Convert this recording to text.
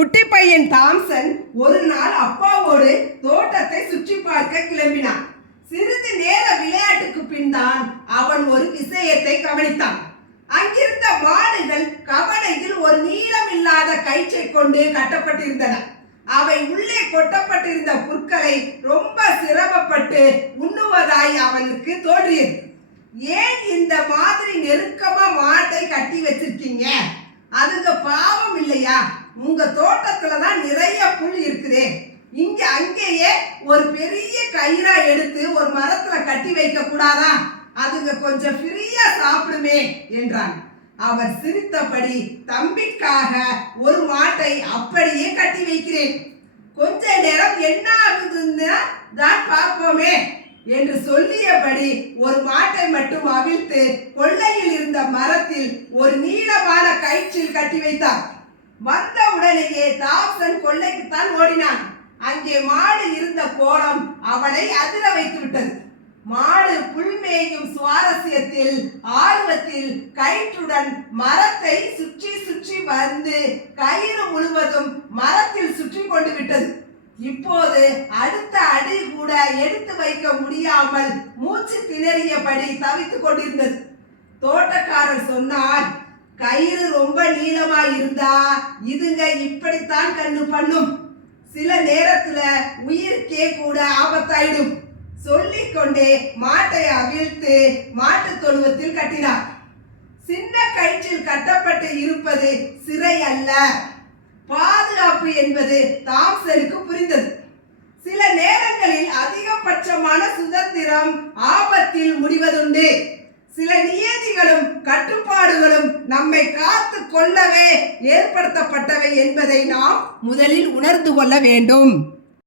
குட்டி பையன் தாம்சன் ஒரு நாள் அப்பாவோடு தோட்டத்தை சுற்றி பார்க்க கிளம்பினான். சிறிது நேர விளையாட்டுக்கு பின் தான் அவன் ஒரு விஷயத்தை கவனித்தான். அங்கிருந்த மாடுகள் கவலையில் ஒரு நீளமில்லாத கயிற்றை கொண்டு கட்டப்பட்டிருந்தன. அவை உள்ளே கொட்டப்பட்டிருந்த புற்களை ரொம்ப சிரமப்பட்டு உண்ணுவதாய் அவனுக்கு தோன்றியது. ஏன் இந்த மாதிரி நெருக்கமா மாட்டை கட்டி வச்சிருக்கீங்க? அதுங்க பாவம் இல்லையா? உங்க தோட்டத்துலதான் நிறைய புல் இருக்குதே. இங்க அங்கேயே ஒரு பெரிய கயிறா எடுத்து ஒரு மரத்துல கட்டி வைக்க கூடாதா? அதுங்க கொஞ்சம் ஃப்ரீயா சாப்பிடுமே என்றான். அவர் சிரித்தபடி, தம்பிக்காக ஒரு மாட்டை அப்படியே கட்டி வைக்கிறேன். கொஞ்ச நேரம் என்ன ஆகுதுன்னு தான் பார்ப்போமே என்று சொல்லியபடி ஒரு மாட்டை மட்டும் அவிழ்த்து கொல்லையில் இருந்த மரத்தில் ஒரு நீளமான கயிற்றில் கட்டி வைத்தார். வந்த உடனேயே தாம்சன் கொல்லைக்குத்தான் ஓடினான். அங்கே மாடு இருந்த கோலம் அவனை அதிர வைத்து விட்டது. மாடு புல்மேயும் சுவாரஸ்யத்தில் ஆர்வத்தில் கயிற்றுடன் மரத்தை சுற்றி சுற்றி வந்து கயிறு முழுவதும் மரத்தில் சுற்றி கொண்டு விட்டது. இப்போது அடுத்த அடி கூட எடுத்து வைக்க முடியாமல் மூச்சு திணறியபடி தவித்துக் கொண்டிருந்தது. தோட்டக்காரர் சொன்னார், கயிறு ரொம்ப நீளமா இருந்தா இதுங்க இப்படித்தான் கண்ணு பண்ணும். சில நேரத்துல உயிருக்கே கூட ஆபத்தாயிடும். சொல்லிக்கொண்டே மாட்டை அவிழ்த்து மாட்டு தொழுவத்தில் கட்டினார். சின்ன கயிற்றில் கட்டப்பட்டு இருப்பது சிறை அல்ல, பாதுகாப்பு என்பது தாம்சனுக்கு புரிந்தது. சில நேரங்களில் அதிகபட்சமான சுதந்திரம் ஆபத்தில் முடிவதுண்டு. சில நியதிகளும் கட்டுப்பாடுகளும் நம்மை காத்து கொள்ளவே ஏற்படுத்தப்பட்டவை என்பதை நாம் முதலில் உணர்ந்து கொள்ள வேண்டும்.